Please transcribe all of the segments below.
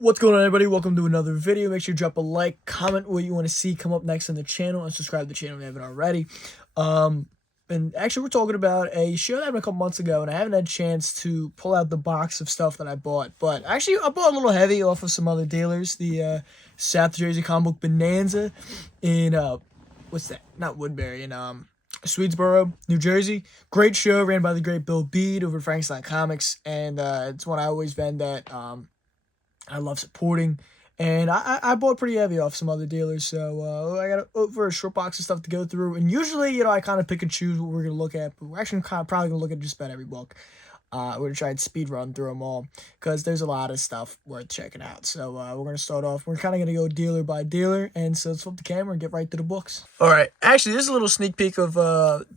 What's going on, everybody? Welcome to another video. Make sure you drop a like, comment what you want to see come up next on the channel, and subscribe to the channel if you haven't already. And actually, we're talking about a show that happened a couple months ago, and I haven't had a chance to pull out the box of stuff that I bought. But actually, I bought a little heavy off of some other dealers. The South Jersey Comic Book Bonanza in, what's that? Not Woodbury, in Swedesboro, New Jersey. Great show, ran by the great Bill Bede over at Frankenstein Comics, and it's one I always vend at. I love supporting, and I bought pretty heavy off some other dealers, so I got over a short box of stuff to go through, and usually, I kind of pick and choose what we're going to look at, but we're actually probably going to look at just about every book. We're going to try and speed run through them all, because there's a lot of stuff worth checking out. So we're going to start off, we're kind of going to go dealer by dealer, and so let's flip the camera and get right to the books. Alright, actually, this is a little sneak peek of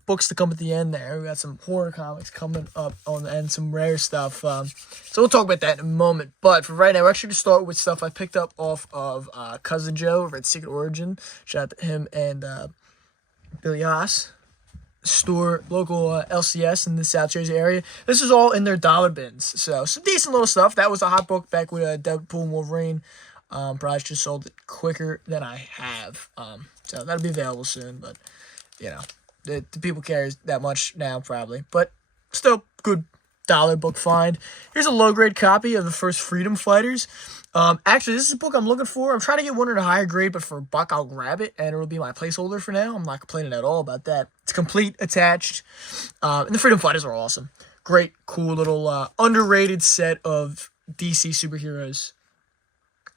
books to come at the end there. We got some horror comics coming up on the end, some rare stuff. So we'll talk about that in a moment, but for right now, we're actually going to start with stuff I picked up off of Cousin Joe over at Secret Origin. Shout out to him and Billy Haas. Store, local LCS in the South Jersey area. This is all in their dollar bins, so some decent little stuff. That was a hot book back with Deadpool and Wolverine. Probably just sold it quicker than I have, so that'll be available soon. But the people care that much now, probably, but still good dollar book find. Here's a low grade copy of the first Freedom Fighters. Actually, this is a book I'm looking for. I'm trying to get one at a higher grade, but for a buck, I'll grab it, and it'll be my placeholder for now. I'm not complaining at all about that. It's complete, attached, and the Freedom Fighters are awesome. Great, cool little underrated set of DC superheroes,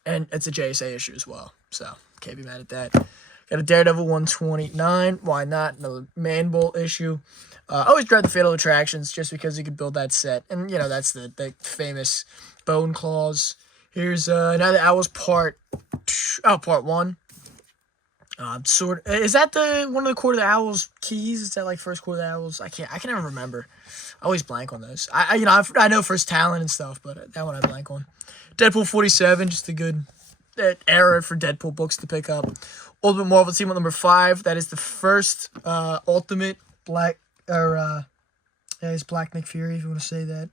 and it's a JSA issue as well, so can't be mad at that. Got a Daredevil 129. Why not? Another Man Bull issue. I always dread the Fatal Attractions just because you could build that set, and that's the famous Bone Claws. Here's another Owls part 1. Is that one of the Court of the Owls keys? Is that like first Court of the Owls? I can never remember. I always blank on those. I know First Talent and stuff, but that one I blank on. Deadpool 47, just a good era for Deadpool books to pick up. Ultimate Marvel Team Up number 5. That is the first Ultimate Black it's Black Nick Fury, if you want to say that.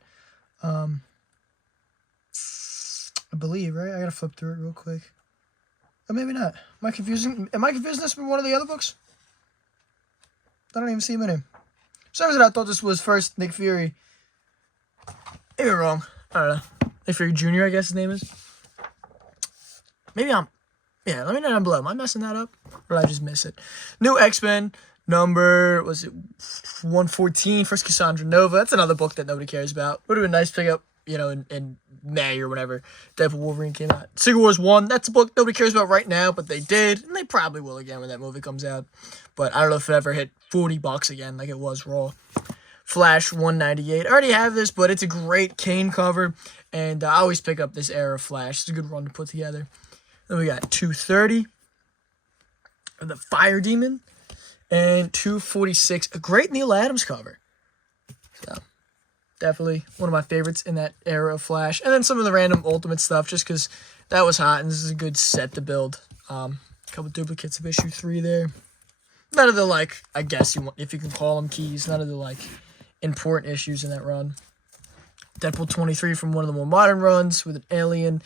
I believe, right? I gotta flip through it real quick. Or maybe not. Am I confusing this with one of the other books? I don't even see him in here. For some reason, I thought this was first Nick Fury. Maybe I'm wrong. I don't know. Nick Fury Jr., I guess his name is. Maybe yeah, let me know down below. Am I messing that up? Or did I just miss it? New X-Men number, was it 114? First Cassandra Nova. That's another book that nobody cares about. Would have been nice to pick up, in May or whatever. Deadpool Wolverine came out. Secret Wars 1. That's a book nobody cares about right now, but they did. And they probably will again when that movie comes out. But I don't know if it ever hit $40 again like it was Raw. Flash 198. I already have this, but it's a great Kane cover. And I always pick up this era of Flash. It's a good run to put together. Then we got 230. The Fire Demon. And 246. A great Neil Adams cover. So, definitely one of my favorites in that era of Flash. And then some of the random Ultimate stuff, just because that was hot, and this is a good set to build. A couple duplicates of issue 3 there. None of the, I guess if you can call them keys, none of the, important issues in that run. Deadpool 23 from one of the more modern runs with an alien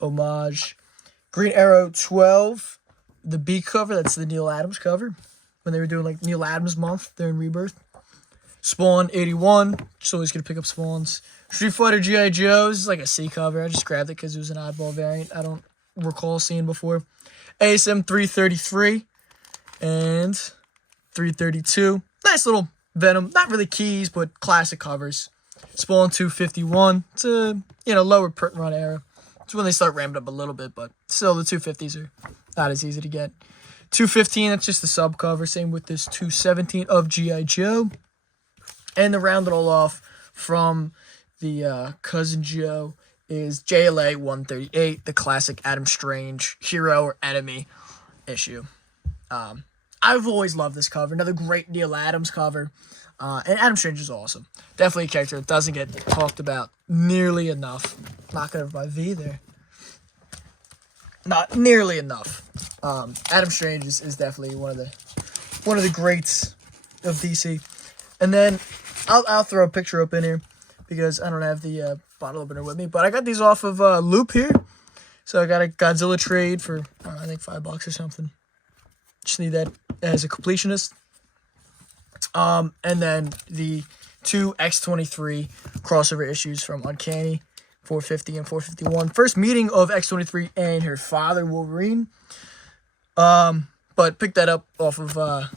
homage. Green Arrow 12, the B cover, that's the Neil Adams cover. When they were doing, Neil Adams month during Rebirth. Spawn 81, just always gonna pick up Spawns. Street Fighter G.I. Joe, this is like a C cover. I just grabbed it because it was an oddball variant I don't recall seeing before. ASM 333 and 332. Nice little Venom, not really keys, but classic covers. Spawn 251, it's a, lower print run era. It's when they start ramping up a little bit, but still the 250s are not as easy to get. 215, that's just the sub cover. Same with this 217 of G.I. Joe. And to round it all off from the Cousin Joe is JLA 138, the classic Adam Strange hero or enemy issue. I've always loved this cover. Another great Neil Adams cover. And Adam Strange is awesome. Definitely a character that doesn't get talked about nearly enough. Knocking over my V there. Not nearly enough. Adam Strange is definitely one of the greats of DC. And then I'll throw a picture up in here because I don't have the bottle opener with me. But I got these off of Loop here. So I got a Godzilla trade for, I don't know, I think $5 or something. Just need that as a completionist. And then the 2 X-23 crossover issues from Uncanny, 450 and 451. First meeting of X-23 and her father, Wolverine. But picked that up off of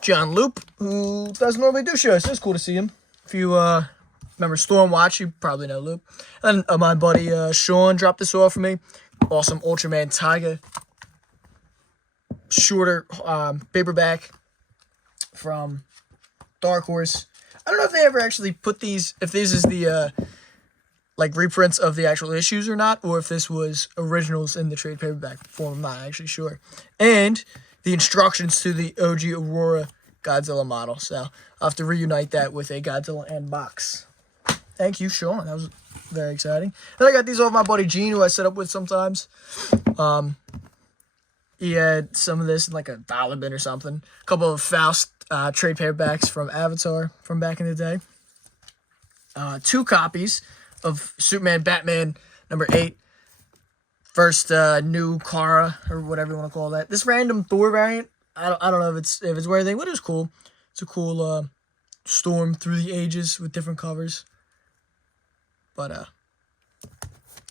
John Loop, who doesn't normally do shows. So it's cool to see him. If you remember Stormwatch, you probably know Loop. And my buddy Sean dropped this off for me. Awesome Ultraman Tiger. Shorter paperback from Dark Horse. I don't know if they ever actually put these, if this is the like reprints of the actual issues or not, or if this was originals in the trade paperback form. I'm not actually sure. And the instructions to the OG Aurora Godzilla model. So I'll have to reunite that with a Godzilla End box. Thank you, Sean. That was very exciting. Then I got these off my buddy Gene, who I set up with sometimes. He had some of this in like a dollar bin or something. A couple of Faust trade paperbacks from Avatar from back in the day. 2 copies of Superman Batman #8. First new Kara, or whatever you want to call that. This random Thor variant, I don't know if it's worth anything, but it was cool. It's a cool storm through the ages with different covers. But I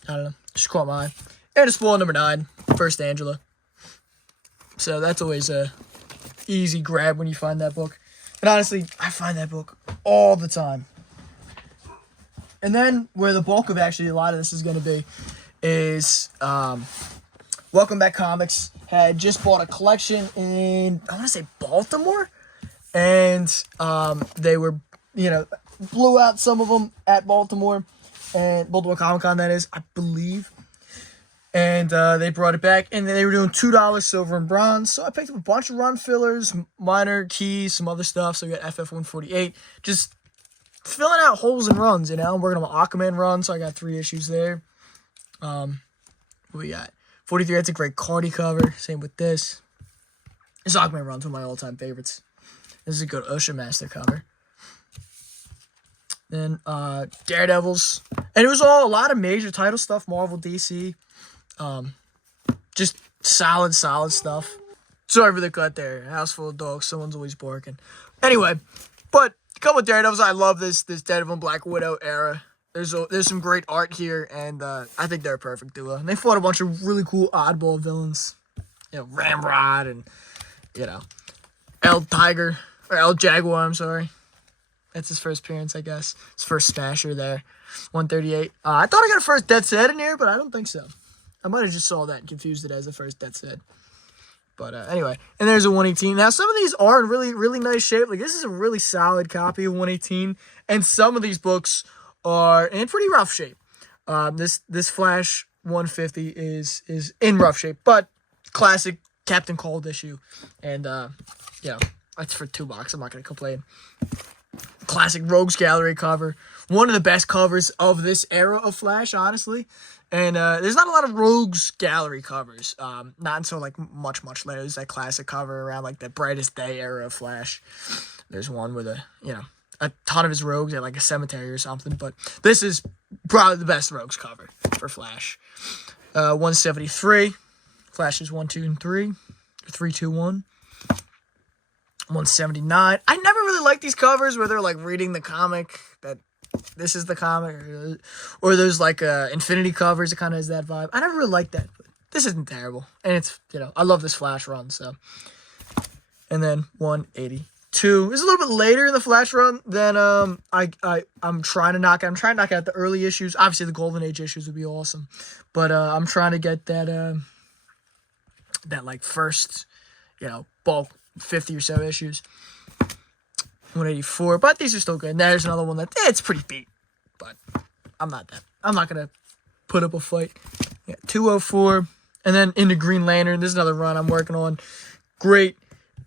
don't know, just caught my eye. And it's Spoil #9, First Angela. So that's always a easy grab when you find that book. And honestly, I find that book all the time. And then where the bulk of actually a lot of this is going to be is Welcome Back Comics had just bought a collection in, I want to say Baltimore. And they were, blew out some of them at Baltimore. And Baltimore Comic Con, that is, I believe. And they brought it back, and they were doing $2 silver and bronze. So I picked up a bunch of run fillers, minor keys, some other stuff. So we got FF148. Just filling out holes and runs, I'm working on my Aquaman run, so I got 3 issues there. What we got? 43, that's a great Cardi cover. Same with this. This Aquaman run's one of my all-time favorites. This is a good Ocean Master cover. Then Daredevils. And it was all a lot of major title stuff, Marvel, DC. Just solid stuff. Sorry for the cut there. House full of dogs. Someone's always barking. Anyway, but a couple of Daredevils. I love this Daredevil and Black Widow era. There's some great art here, and I think they're a perfect duo. And they fought a bunch of really cool oddball villains. Ramrod and, El Tiger. Or El Jaguar, I'm sorry. That's his first appearance, I guess. His first smasher there. 138. I thought I got a first Death's Head in here, but I don't think so. I might have just saw that and confused it as the first Death's Head. But anyway, and there's a 118. Now, some of these are in really, really nice shape. Like, this is a really solid copy of 118. And some of these books are in pretty rough shape. This Flash 150 is in rough shape, but classic Captain Cold issue. And, that's for $2. I'm not going to complain. Classic Rogues Gallery cover. One of the best covers of this era of Flash, honestly. And there's not a lot of Rogues Gallery covers. Not until like much later. There's that classic cover around like the Brightest Day era of Flash. There's one with a ton of his rogues at like a cemetery or something. But this is probably the best Rogues cover for Flash. 173. Flash is 1, 2, and 3. 3, 2, 1. 179. I never really like these covers where they're like reading the comic that this is the comic, or there's like Infinity covers that kind of has that vibe. I never really liked that, but this isn't terrible, and it's I love this Flash run. So, and then 182. It's a little bit later in the Flash run than I'm trying to knock out the early issues. Obviously, the Golden Age issues would be awesome, but I'm trying to get that like first bulk 50 or so issues. 184, but these are still good. And there's another one that it's pretty beat, but I'm not gonna put up a fight. 204, and then into Green Lantern. This is another run I'm working on. Great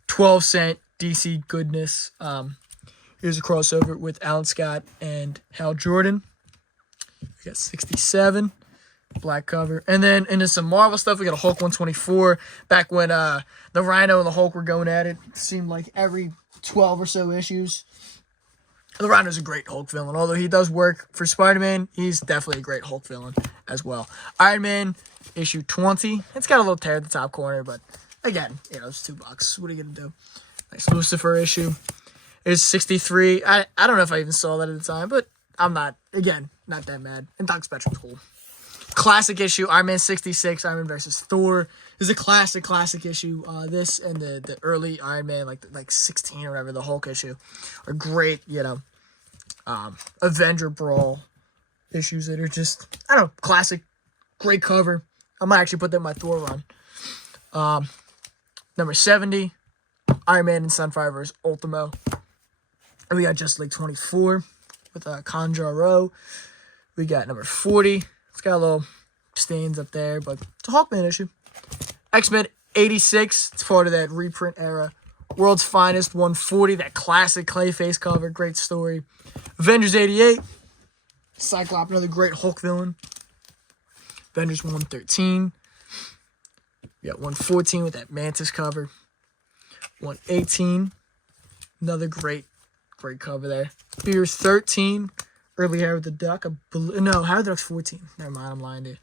12-cent DC goodness. Here's a crossover with Alan Scott and Hal Jordan. We got 67. Black cover. And then into some Marvel stuff, we got a Hulk 124. Back when the Rhino and the Hulk were going at it. It seemed like every 12 or so issues. The Rhino's a great Hulk villain. Although he does work for Spider-Man, he's definitely a great Hulk villain. as well. Iron Man issue 20. It's got a little tear at the top corner, but again, it's $2. What are you going to do? Nice Lucifer issue. It's 63. I don't know if I even saw that at the time, but I'm not that mad. And Doc Spectrum's cool. Classic issue, Iron Man 66, Iron Man versus Thor. This is a classic issue. This and the early Iron Man, like 16 or whatever, the Hulk issue, are great, Avenger Brawl issues that are just, I don't know, classic, great cover. I might actually put that in my Thor run. Number 70, Iron Man and Sunfire vs. Ultimo. And we got Justice League 24 with Kanjaro. We got number 40. It's got a little stains up there, but it's a Hawkman issue. X-Men 86. It's part of that reprint era. World's Finest 140. That classic Clayface cover. Great story. Avengers 88. Cyclops, another great Hulk villain. Avengers 113. We got 114 with that Mantis cover. 118. Another great cover there. Fears 13. Early Howard the Duck. No, Howard the Duck's 14. Never mind, I'm lying to you.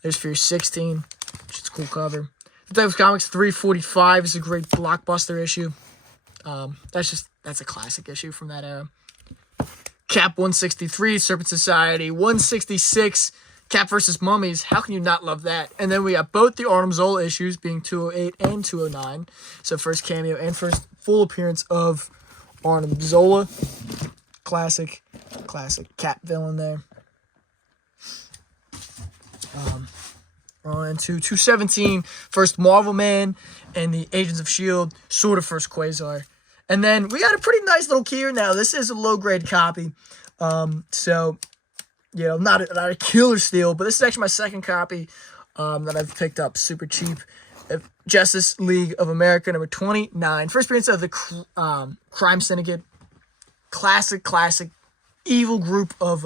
There's Fear 16, which is a cool cover. Detective Comics 345 is a great blockbuster issue. That's a classic issue from that era. Cap 163, Serpent Society 166, Cap versus Mummies. How can you not love that? And then we got both the Arnim Zola issues being 208 and 209. So first cameo and first full appearance of Arnim Zola. Classic Cap villain there. We're on into 217, first Marvel Man and the Agents of S.H.I.E.L.D., sort of first Quasar. And then we got a pretty nice little key here now. This is a low-grade copy. So, not a killer steal, but this is actually my second copy that I've picked up super cheap. Justice League of America, number 29. First appearance of the Crime Syndicate. Classic evil group of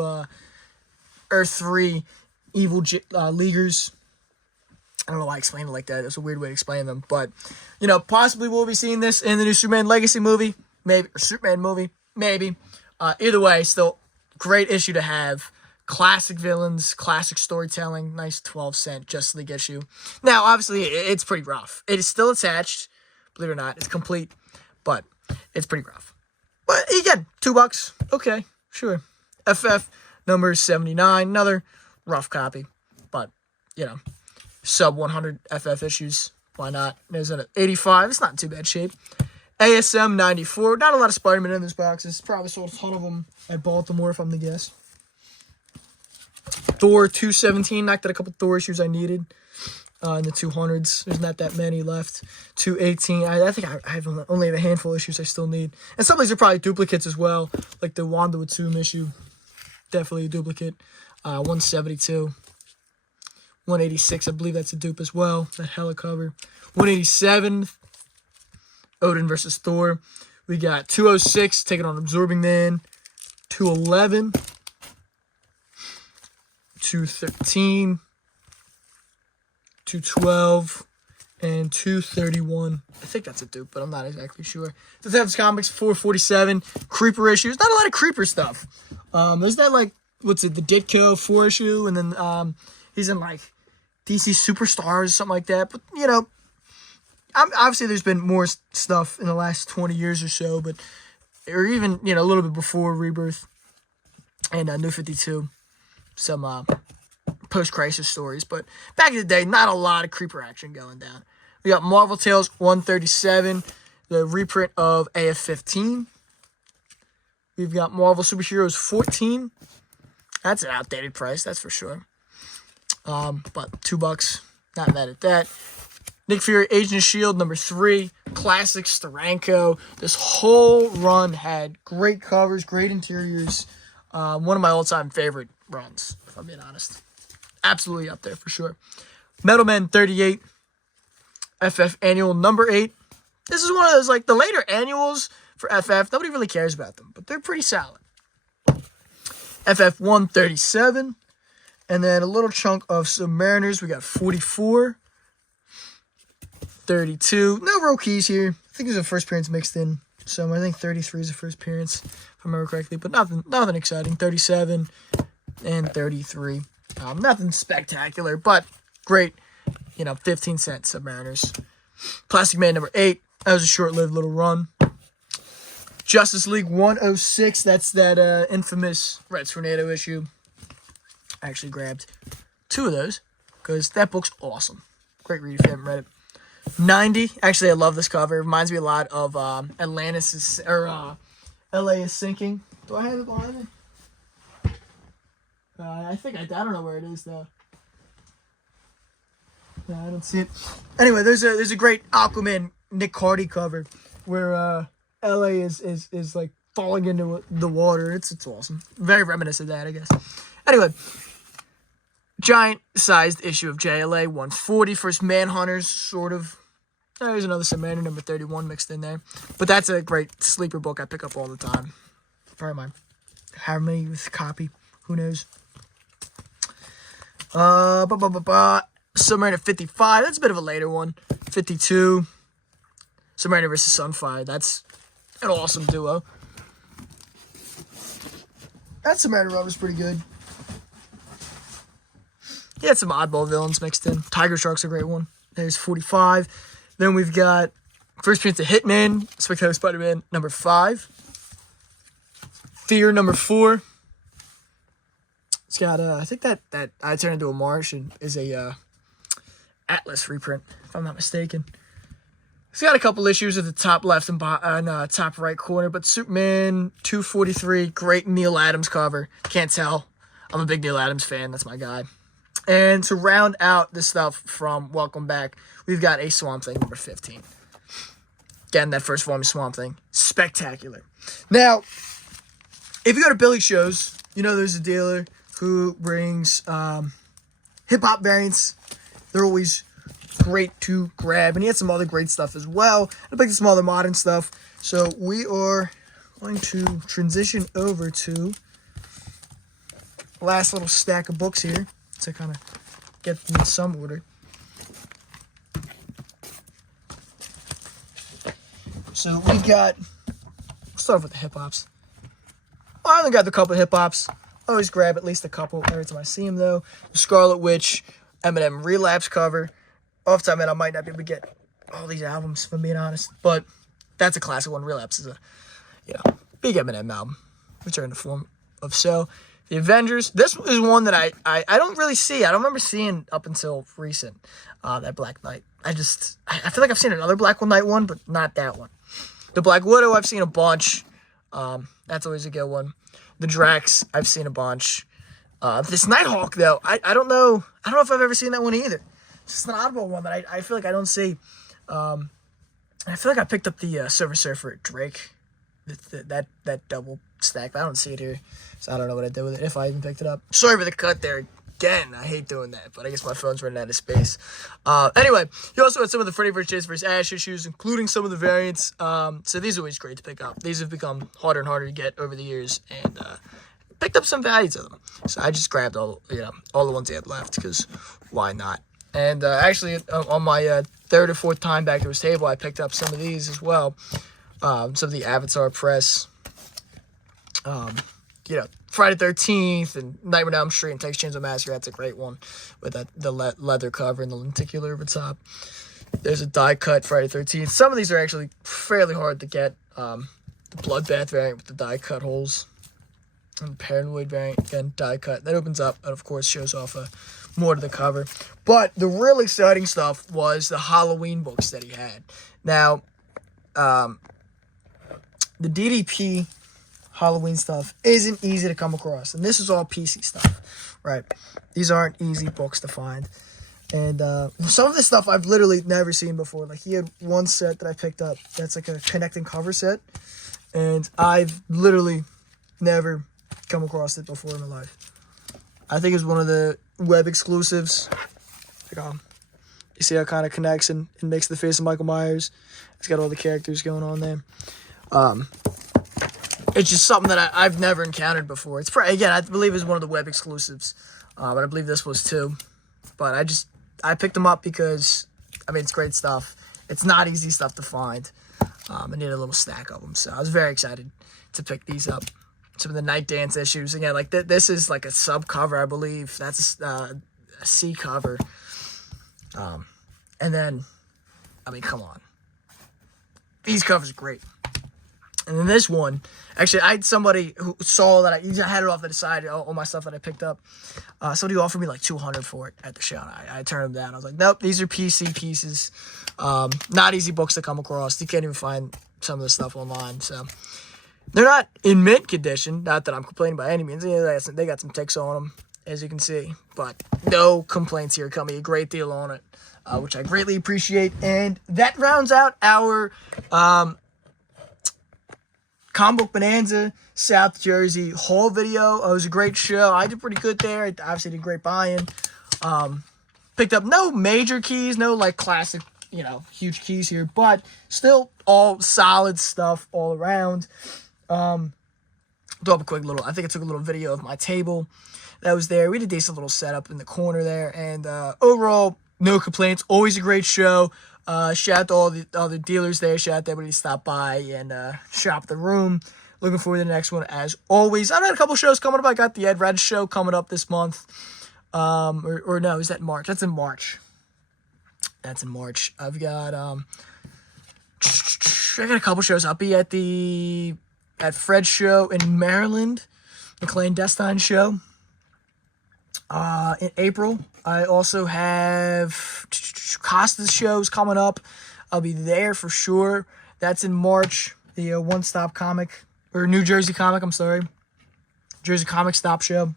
Earth 3 evil leaguers. I don't know why I explained it like that. It's a weird way to explain them. But, possibly we'll be seeing this in the new Superman Legacy movie. Maybe. Or Superman movie. Maybe. Either way, still great issue to have. Classic villains, classic storytelling. Nice 12-cent Justice League issue. Now, obviously, it's pretty rough. It is still attached. Believe it or not. It's complete. But it's pretty rough. But again, $2. Okay, sure. FF number 79. Another rough copy. But, sub 100 FF issues. Why not? There's an 85. It's not in too bad shape. ASM 94. Not a lot of Spider-Man in this box. It's probably sold a ton of them at Baltimore, if I'm the guess. Thor 217. Knocked out a couple Thor issues I needed. In the 200s. There's not that many left. 218. I think I have only have a handful of issues I still need. And some of these are probably duplicates as well. Like the Wanda Watum issue. Definitely a duplicate. 172. 186. I believe that's a dupe as well. That hella cover. 187. Odin versus Thor. We got 206. Taking on Absorbing Man. 211. 213. 212 and 231. I think that's a dupe, but I'm not exactly sure. Detective Comics 447. Creeper issues. Not a lot of Creeper stuff. There's that the Ditko 4 issue, and then he's in DC Superstars or something like that. But obviously there's been more stuff in the last 20 years or so, or even a little bit before Rebirth and New 52. Some post-crisis stories, but back in the day, not a lot of Creeper action going down. We got Marvel Tales 137, the reprint of AF-15. We've got Marvel Superheroes 14. That's an outdated price, that's for sure. But $2, not mad at that. Nick Fury, Agent of S.H.I.E.L.D., number 3. Classic Steranko. This whole run had great covers, great interiors. One of my all-time favorite runs, if I'm being honest. Absolutely up there for sure. Metal Man 38. FF Annual number 8. This is one of those, the later annuals for FF. Nobody really cares about them, but they're pretty solid. FF 137. And then a little chunk of Submariners. We got 44. 32. No real keys here. I think there's a first appearance mixed in. So I think 33 is the first appearance, if I remember correctly. But nothing exciting. 37 and 33. Nothing spectacular, but great, 15-cent Submariners. Plastic Man number 8. That was a short-lived little run. Justice League 106. That's that infamous Red Tornado issue. I actually grabbed 2 of those because that book's awesome. Great read if you haven't read it. 90. Actually, I love this cover. It reminds me a lot of Atlantis is, or LA is Sinking. Do I have it behind me? I think I don't know where it is though. No, I don't see it. Anyway, there's a great Aquaman Nick Cardy cover where LA is like falling into the water. It's awesome. Very reminiscent of that, I guess. Anyway, giant sized issue of JLA 140. First Manhunters, sort of. There's another Submariner number 31 mixed in there. But that's a great sleeper book I pick up all the time. Probably my how many copy. Who knows? Submariner 55. That's a bit of a later one. 52. Submariner versus Sunfire. That's an awesome duo. That Submariner run was pretty good. He had some oddball villains mixed in. Tiger Shark's a great one. There's 45. Then we've got First Appearance of Hitman, Spectacular Spider-Man number 5. Fear number 4. It's got I think that I Turn Into a Martian is a Atlas reprint, if I'm not mistaken. It's got a couple issues at the top left and top right corner, but Superman 243, great Neil Adams cover. Can't tell. I'm a big Neil Adams fan. That's my guy. And to round out the stuff from Welcome Back, we've got a Swamp Thing number 15. Again, that first volume of Swamp Thing, spectacular. Now, if you go to Billy shows, there's a dealer who brings hip-hop variants. They're always great to grab. And he had some other great stuff as well. I picked some other modern stuff. So we are going to transition over to the last little stack of books here to kind of get them in some order. So we got, let's start off with the hip-hops. I only got the couple hip-hops. I always grab at least a couple every time I see them, though. The Scarlet Witch, Eminem Relapse cover. Off the top, man, I might not be able to get all these albums, if I'm being honest. But that's a classic one. Relapse is a, big Eminem album. Return to Form of So. The Avengers. This is one that I don't really see. I don't remember seeing up until recent. That Black Knight. I feel like I've seen another Black Knight one, but not that one. The Black Widow, I've seen a bunch. That's always a good one. The Drax, I've seen a bunch. This Nighthawk, though, I don't know. I don't know if I've ever seen that one either. It's just an oddball one that I feel like I don't see. I feel like I picked up the Silver Surfer Drake. That double stack, but I don't see it here. So I don't know what I did with it, if I even picked it up. Sorry for the cut there. Again, I hate doing that, but I guess my phone's running out of space. Anyway, you also had some of the Freddy vs. Jason vs. Ash issues, including some of the variants. So these are always great to pick up. These have become harder and harder to get over the years, and picked up some value to them. So I just grabbed all the ones they had left, because why not? And actually, on my third or fourth time back to his table, I picked up some of these as well. Some of the Avatar Press. Friday 13th and Nightmare on Elm Street and Texas Chainsaw Massacre. That's a great one with the leather cover and the lenticular over top. There's a die cut Friday 13th. Some of these are actually fairly hard to get. The Bloodbath variant with the die cut holes. And the Paranoid variant, again, die cut. That opens up and, of course, shows off more to the cover. But the real exciting stuff was the Halloween books that he had. Now, the DDP Halloween stuff isn't easy to come across, and this is all PC stuff, right? These aren't easy books to find, and some of this stuff I've literally never seen before. Like, he had one set that I picked up that's like a connecting cover set, and I've literally never come across it before in my life. I think it's one of the web exclusives. Like, you see how it kind of connects and makes the face of Michael Myers. It's got all the characters going on there. It's just something that I've never encountered before. It's again, I believe it's one of the web exclusives, but I believe this was too. But I picked them up because it's great stuff. It's not easy stuff to find. I need a little stack of them, so I was very excited to pick these up. some of the Night Dance issues. Again, like this is like a sub cover, I believe. That's a C cover. And then, I mean, come on. These covers are great. And then this one, actually, I had somebody who saw that I had it off to the side, all my stuff that I picked up. Somebody offered me like $200 for it at the show. And I turned them down. I was like, nope, these are PC pieces. Not easy books to come across. You can't even find some of the stuff online. So they're not in mint condition. Not that I'm complaining by any means. They got some ticks on them, as you can see. But no complaints here. Coming a great deal on it, which I greatly appreciate. And that rounds out our Comic Book Bonanza South Jersey haul video. It was a great show. I did pretty good there. I obviously did great buying. Picked up no major keys, no like classic, huge keys here, but still all solid stuff all around. Do up a quick little, I think I took a little video of my table that was there. We did a decent little setup in the corner there, and overall, no complaints. Always a great show. Shout out to all the other dealers there. Shout out to everybody who stopped by and shop the room. Looking forward to the next one as always. I've had a couple shows coming up. I got the Ed Red show coming up this month. Or no, is that March? That's in March. That's in March. I've got I got a couple shows. I'll be at Fred's show in Maryland, the Clandestine show. In April, I also have Costa's shows coming up. I'll be there for sure. That's in March. The One Stop Comic, or New Jersey Comic, I'm sorry. Jersey Comic Stop show.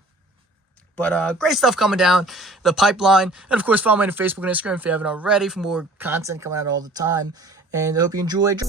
But great stuff coming down the pipeline. And of course, follow me on Facebook and Instagram if you haven't already for more content coming out all the time. And I hope you enjoyed.